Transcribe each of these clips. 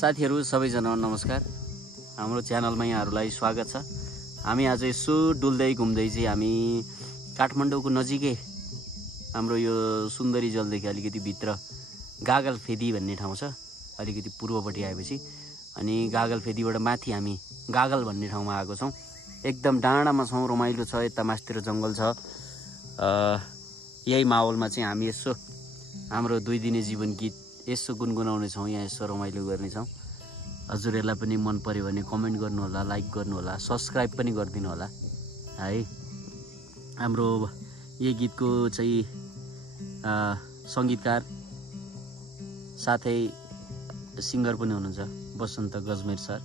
साथीहरु सबैजना नमस्कार। हाम्रो च्यानलमा यहाँहरुलाई स्वागत छ। हामी आज यसो डुल्दै घुम्दै चाहिँ हामी काठमाडौँको नजिकै हाम्रो यो सुन्दरी जलदेखि अलिकति भित्र गागलफेदी भन्ने ठाउँ छ। अलिकति पूर्वपट्टि आएपछि अनि गागलफेदीबाट माथि हामी गागल भन्ने ठाउँमा आएको छौं। एकदम डाँडामा छौं, रमाइलो छ, यता मास्तिर जंगल छ। यही माहौलमा चाहिँ हामी यसो हाम्रो 2 दिने जीवन गीत यसो गुनगुनाउने छौं, यहाँ यसो रमाइलो गर्ने छौं। हजुरहरुलाई पनि मन पर्यो भने कमेन्ट गर्नु होला, लाइक गर्नु होला, सब्स्क्राइब पनि गरिदिनु होला है। हाम्रो यही गीतको चाहिँ संगीतकार साथै सिंगर पनि हुनुहुन्छ बसन्त गजमेर सर,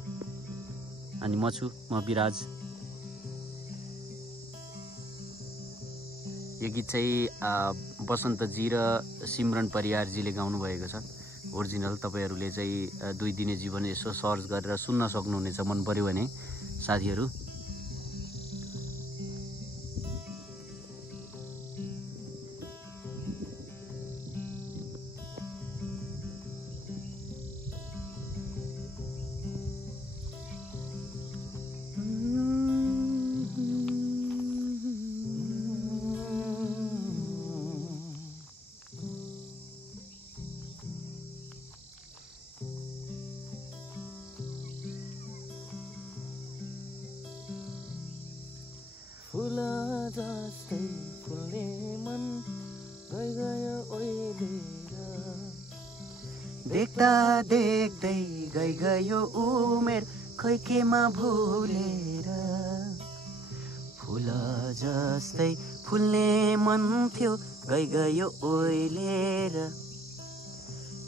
अनि म विराज। यो गीत चाहिँ बसन्तजी र सिमरन परियारजीले गाउनु भएको छ। ओरिजिनल तपाईहरुले चाहिँ 2 दिने जीवन यसो सर्च गरेर सुन्न सक्नुहुनेछ मन पर्यो भने साथीहरु। फूल जस्तै फुल्ने मन गयो ओइलेर, देख्दा देख्दै गयो उमेर खै केमा भुलेर। फूल जस्तै फुल्ने मन थियो गयो ओइलेर,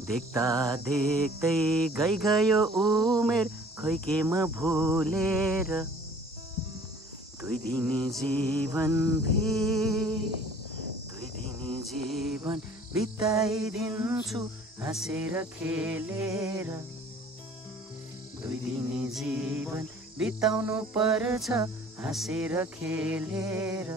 देख्दा देख्दै गयो उमेर खै केमा भुलेर। 2 दिने जीवन बिताइदिन्छु हाँसेर खेलेर। 2 दिने जीवन बिताउनु पर्छ हाँसेर खेलेर।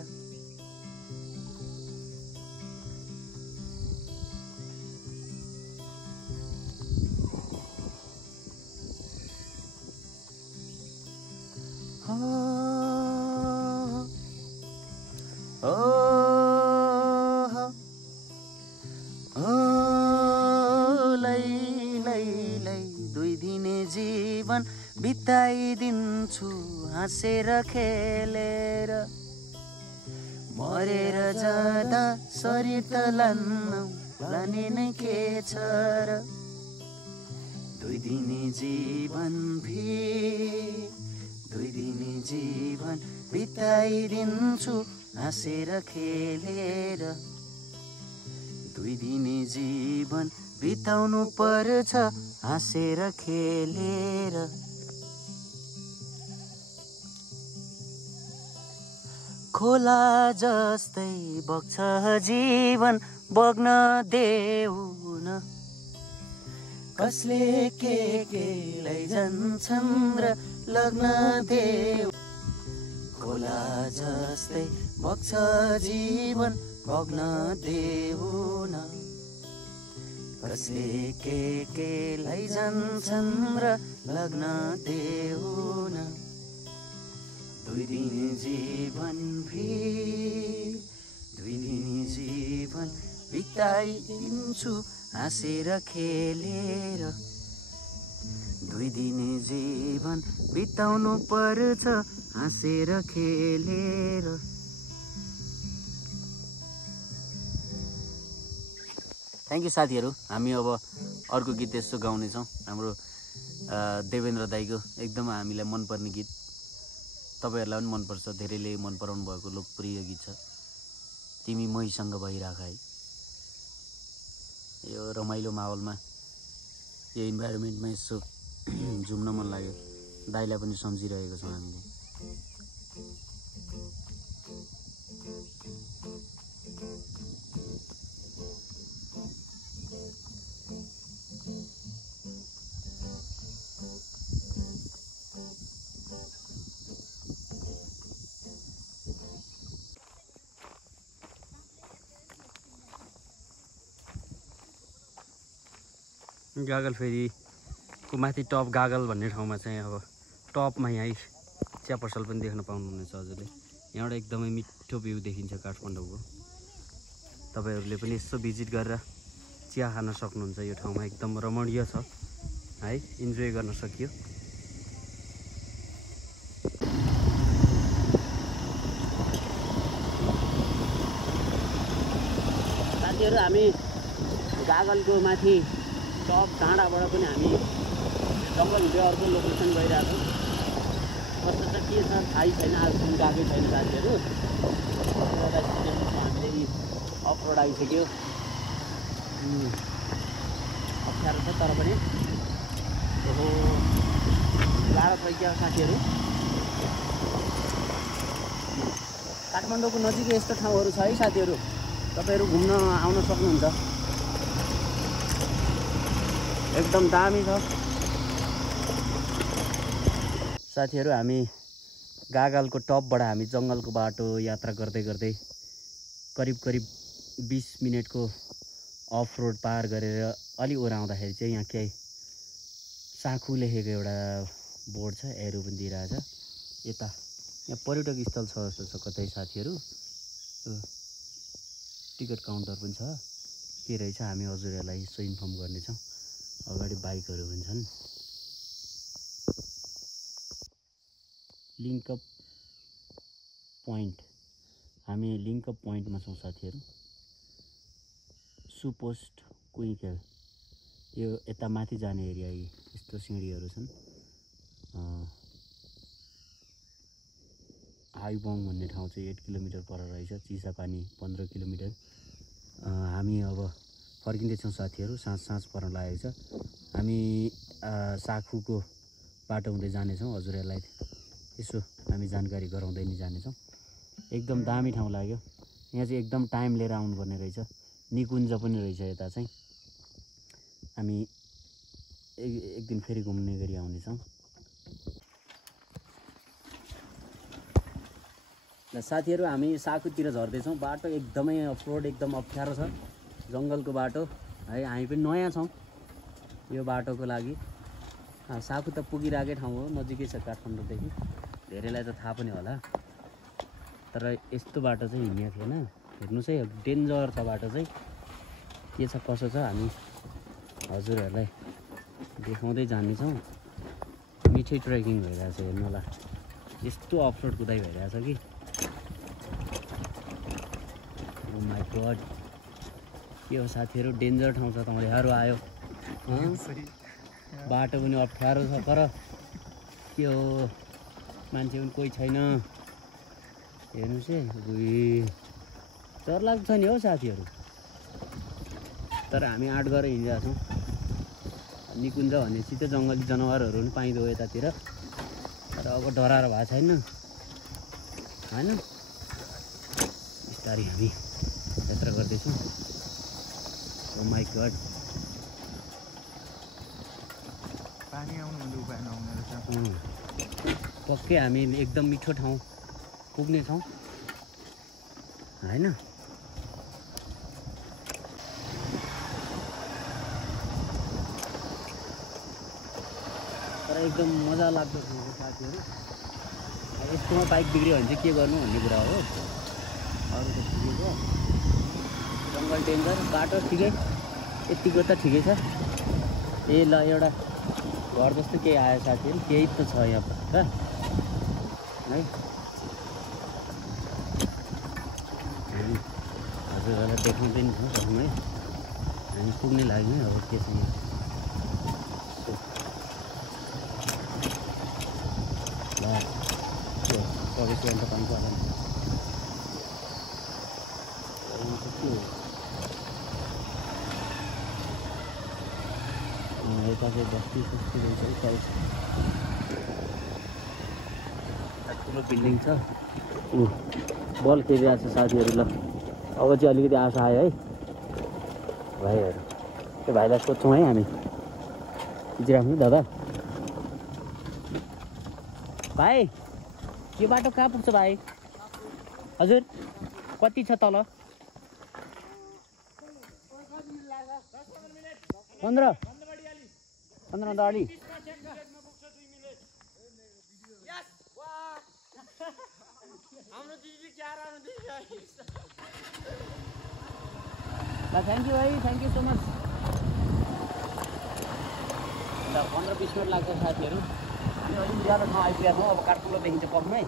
लै 2 दिने जीवन बिताइदिन्छु हाँसेर खेलेर। मरेर जाँदा शरीर त लाने नै के छ र। 2 दिने जीवन बिताइदिन्छु हाँसेर खेलेर। 2 दिने जीवन बिताउनु पर्छ हाँसेर खेलेर। खोला जस्तै बग्छ जीवन बग्न देऊ न, कसले के लैजान्छन् र लग्न देऊ। खोला जस्तै बग्छ जीवन बग्न देऊ न, कसले के लैजान्छन् र लग्न देऊ न। 2 दिने जीवन बिताइदिन्छु हाँसेर खेलेर। 2 दिने जीवन बिताउनु पर्छ हाँसेर खेलेर। थ्यांक यू साथीहरु। हामी अब अर्को गीत यसो गाउने छौं। हाम्रो देवेन्द्र दाइको एकदम हामीलाई मनपर्ने गीत, तपाईहरुलाई पनि मनपर्छ, धेरैले मन पराउनु भएको लोकप्रिय गीत छ, तिमी मैसँग भइराख है। यो रमाइलो माहौलमा यो इन्भाइरोमेन्टमा यसो झुम्न मन लाग्यो। दाइलाई पनि सम्झिरहेको छौं हामीले। गागलफेदी को माथि टप गागल भन्ने ठाउँमा चाहिँ अब टपमा यहीँ चिया पसल पनि देख्न पाउनुहुनेछ हजुरले। यहाँबाट एकदमै मिठो भ्यू देखिन्छ काठमाडौँको। तपाईँहरूले पनि यसो भिजिट गरेर चिया खान सक्नुहुन्छ। यो ठाउँमा एकदम रमणीय छ है, इन्जोय गर्न सकियो। साथीहरू हामी गागलको माथि टप डाँडाबाट पनि हामी जङ्गलभित्र अर्को लोकेसन गइरहेको छौँ। कस्तो छ के छ थाहै छैन, आजसम्म गएकै छैन साथीहरू। हामीले अफ रोड आइसक्यो। अप्ठ्यारो छ तर पनि ओहो गाह्रो छ क्या साथीहरू। काठमाडौँको नजिकै यस्तो ठाउँहरू छ है साथीहरू, तपाईँहरू घुम्न आउन सक्नुहुन्छ। एकदम दामी छ साथीहरू। हामी गागलको टपबाट हामी जङ्गलको बाटो यात्रा गर्दै गर्दै करिब 20 मिनटको अफ रोड पार गरेर अलि ओराउँदाखेरि चाहिँ यहाँ केही साखु लेखेको एउटा बोर्ड छ, एरो पनि दिइरहेछ। यता यहाँ पर्यटक स्थल छ जस्तो छ कतै साथीहरू। टिकट काउन्टर पनि छ, के रहेछ हामी हजुरहरूलाई यसो इन्फर्म गर्नेछौँ। अगाडि बाइकहरू पनि छन्। लिङ्कअप पोइन्ट, हामी लिङ्कअप पोइन्टमा छौँ साथीहरू। सुपोस्ट कुइकेल, यो यता माथि जाने एरिया। यस्तो सिँढीहरू छन्। हाइबोङ भन्ने ठाउँ चाहिँ 8 किलोमिटर पर रहेछ। चिसापानी 15 किलोमिटर। हामी अब फर्किँदैछौँ साथीहरू, साँझ पर्न लागेको छ। हामी साखुको बाटो हुँदै जानेछौँ। हजुरहरूलाई यसो हामी जानकारी गराउँदै नि जानेछौँ। एकदम दामी ठाउँ लाग्यो। यहाँ चाहिँ एकदम टाइम लिएर आउनुपर्ने रहेछ। निकुञ्ज पनि रहेछ यता चाहिँ। हामी एक दिन फेरि घुम्ने गरी आउनेछौँ। ल साथीहरू हामी साखुतिर झर्दैछौँ। बाटो एकदमै अफरोड, एकदम अप्ठ्यारो छ, जङ्गलको बाटो है। हामी पनि नयाँ छौँ यो बाटोको लागि। साखु त पुगिरहेकै ठाउँ हो, नजिकै छ काठमाडौँदेखि। धेरैलाई त थाहा पनि होला, तर यस्तो बाटो चाहिँ हिँडेको थिएन। हेर्नुहोस् है, डेन्जर छ बाटो चाहिँ। के छ कसो छ हामी हजुरहरूलाई देखाउँदै जानेछौँ। मिठै ट्रेकिङ भइरहेछ, हेर्नु होला। यस्तो अफरोड कुदाइ भइरहेछ कि ओ माई गड। के हो साथीहरू, डेन्जर ठाउँ छ। तपाईँहरू आयो, बाटो पनि अप्ठ्यारो छ, तर के हो मान्छे पनि कोही छैन। हेर्नुहोस् है, डरलाग्दो छ नि हौ साथीहरू। तर हामी आँट गरेर हिँडिरहेको छौँ। निकुञ्ज भनेपछि त जङ्गली जनावरहरू पनि पाइँदो यतातिर, तर अब डराएर भएको छैन होइन। बिस्तारै हामी यात्रा गर्दैछौँ। ओ माई गड, पानी आउनुभन्दा उपाय नहुने रहेछ। पक्कै हामी एकदम मिठो ठाउँ पुग्नेछौँ होइन। तर एकदम मजा लाग्दो ठाउँ हो साथीहरू। यस्तोमा बाइक बिग्रियो भने चाहिँ के गर्नु भन्ने कुरा हो। अरू त ठिकै छ, जङ्गल डेन्जर, बाटो ठिकै, यतिको त ठिकै छ। ए ल, एउटा घर जस्तो केही आयो साथीहरू, केही त छ यहाँ त है। हजुरहरूलाई देखाउँदै नि छौँ सँगै। हामी पुग्ने लाग्यो अब के छ यहाँ। ल सबै ट्रेन त पाउँछ होला नि। यता चाहिँ बस्ती सस्ती रहेछ है। ठुलो बिल्डिङ छ। बल खेलिरहेको छ साथीहरू। ल अब चाहिँ अलिकति आशा आयो है भाइहरू। त्यो भाइलाई सोध्छौँ है हामी। खिचिराख्नु दादा। भाइ यो बाटो कहाँ पुग्छ भाइ? हजुर कति छ तल? 15 15 अगाडि थ्याङ्क यू भाइ, thank you so much. 15-20 minute लाग्छ साथीहरू। हामी अलिक ज्यादा ठाउँ आइपुगेका छौँ। अब काठमाडौँ देखिन्छ पखमै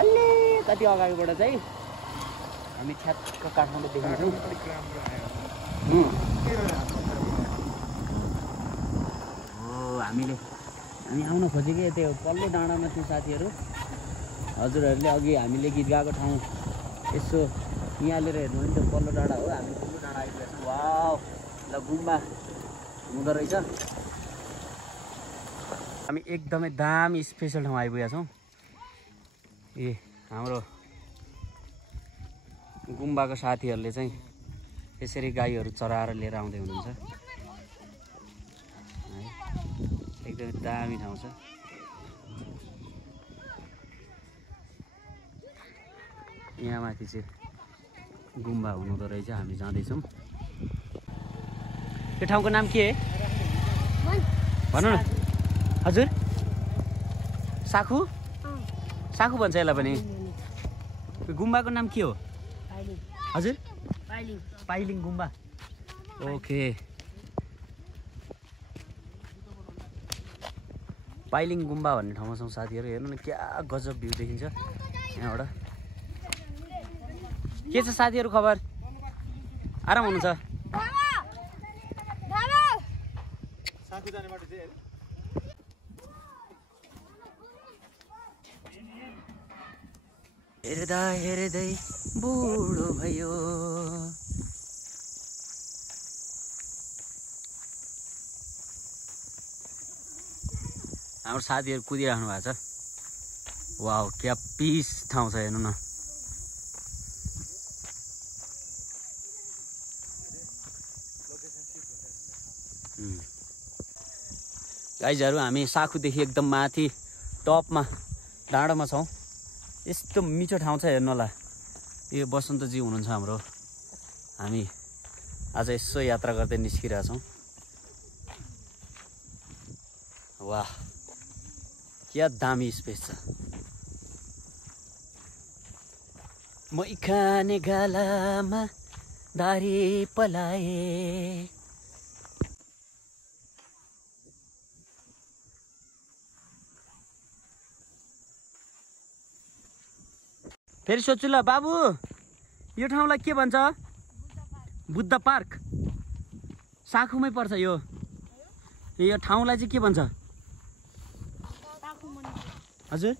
अलिकति अगाडिबाट चाहिँ हामी ठ्याक्क काठमाडौँ देखिन्छौँ। हामी आउन खोजेकै त्यो पल्लो डाँडामा थियो साथीहरू। हजुरहरूले अघि हामीले गीत गाएको ठाउँ यसो यहाँलेर हेर्नु भने त्यो पल्लो डाँडा हो। हामी ठुलो डाँडा आइपुगेको छौँ। वाउ, ल गुम्बा हुँदो रहेछ। हामी एकदमै दामी स्पेसल ठाउँ आइपुगेका छौँ। हाम्रो गुम्बाको साथीहरूले चाहिँ यसरी गाईहरू चराएर लिएर आउँदै हुनुहुन्छ। एकदमै दामी ठाउँ छ। यहाँ माथि चाहिँ गुम्बा हुनुहुँदो रहेछ। हामी जाँदैछौँ। यो ठाउँको नाम के भनौँ न हजुर? साखु साखु भन्छ यसलाई पनि। गुम्बाको नाम के हो हजुर? पाइलिङ गुम्बा। ओके, पाइलिङ गुम्बा भन्ने ठाउँमा छौँ साथीहरू। हेर्नु न क्या गजब भ्यू देखिन्छ यहाँबाट। के छ साथीहरू खबर? आराम हुनुहुन्छ? हेर्दा हेर्दै बुढो भयो। हाम्रो साथीहरू कुदिराख्नु भएको छ। वाउ, क्या पिस ठाउँ छ हेर्नु न। गाइजहरू हामी साखुदेखि एकदम माथि टपमा डाँडामा छौँ। यस्तो मिठो ठाउँ छ हेर्नु होला। यो बसन्तजी हुनुहुन्छ हाम्रो। हामी आज यसो यात्रा गर्दै निस्किरहेछौँ। वाह, क्या दामी स्पेस छ। मै खाने गालामा दारी पलाए। फेरि सोध्छु ल बाबु, यो ठाउँलाई के भन्छ? बुद्ध पार्क। साखुमै पर्छ यो ठाउँलाई चाहिँ के भन्छ हजुर?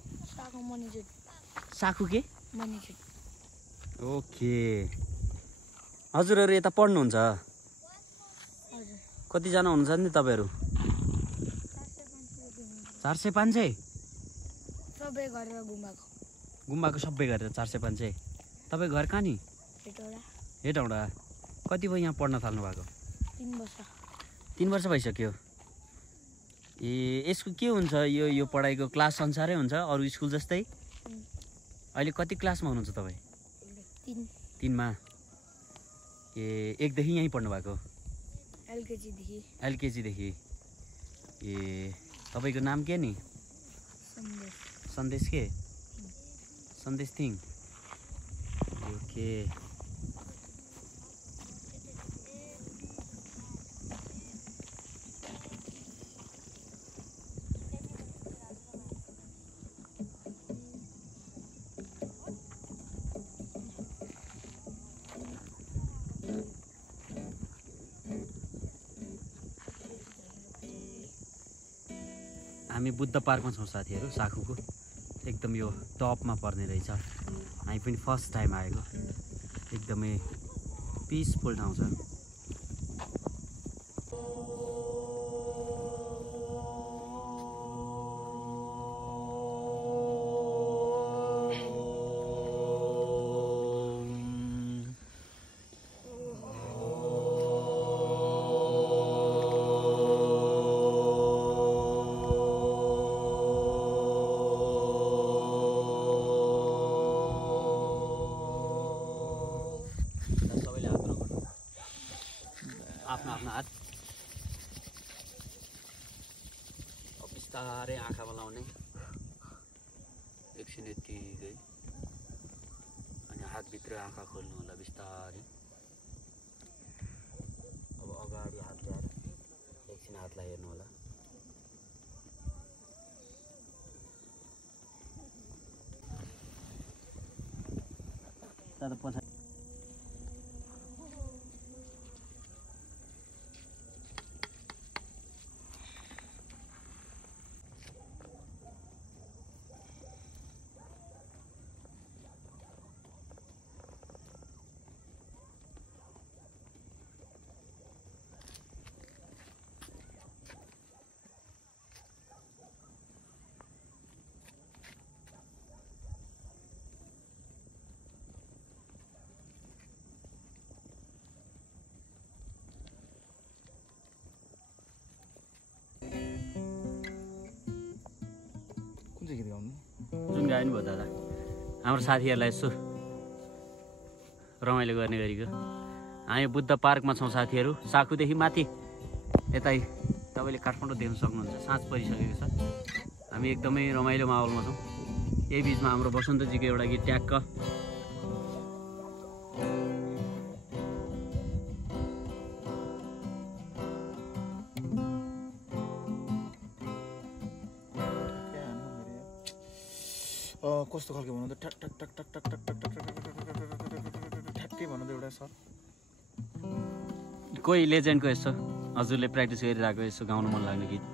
साखु के? ओके। हजुरहरू यता पढ्नुहुन्छ? कतिजना हुनुहुन्छ नि तपाईँहरू? 400-500? सबै गरेर गुम्बाको सबै गरेर 400-500। तपाईँ घर कहाँ नि? हेटौँडा। कति भयो यहाँ पढ्न थाल्नु भएको? 3 वर्ष। 3 वर्ष भइसक्यो। यसको के हुन्छ यो पढाइको क्लास अनुसारै हुन्छ अरू स्कुल जस्तै? अहिले कति क्लासमा हुनुहुन्छ तपाईँ? 3मा। 1 देखि यहीँ पढ्नु भएको? एलकेजीदेखि। तपाईँको नाम के नि? सन्देश के? सन्देश थिङ। ओके। हामी बुद्ध पार्कमा छौँ साथीहरू। साखुको एकदम यो टपमा पर्ने रहेछ। हामी पनि फर्स्ट टाइम आएको। एकदमै पिसफुल ठाउँ छ। बिस्तारै आँखामा लाउने एकछिन यत्तिकै अनि हातभित्र आँखा खोल्नु होला बिस्तारै अब अगाडि हात ल्याएर एकछिन हातलाई हेर्नु होला तर पछाडि जुन गायो नि भयो दादा हाम्रो साथीहरूलाई यसो रमाइलो गर्ने गरेको हामी बुद्ध पार्कमा छौँ साथीहरू साकुदेखि माथि यतै तपाईँले काठमाडौँ देख्न सक्नुहुन्छ साँझ परिसकेको छ हामी एकदमै रमाइलो माहौलमा छौँ यही बिचमा हाम्रो बसन्तजीको एउटा गीत ट्याक्क कस्तो खालको भन्नु त ठ्याक ठ्याक ठ्याक ठ्याक ठ्याक ठ्याक ठ्याक ठ्याक ठ्याक्कै भन्नु त एउटा सर कोही लेजेन्डको यस्तो हजुरले प्र्याक्टिस गरिरहेको यसो गाउनु मन लाग्ने गीत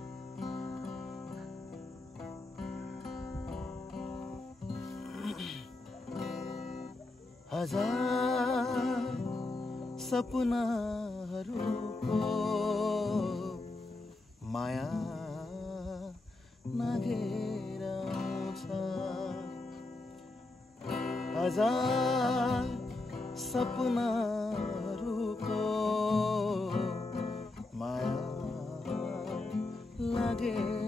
हजार सपनाहरूको माया नाघेर आउँछ हजार सपनाहरूको माया लागेर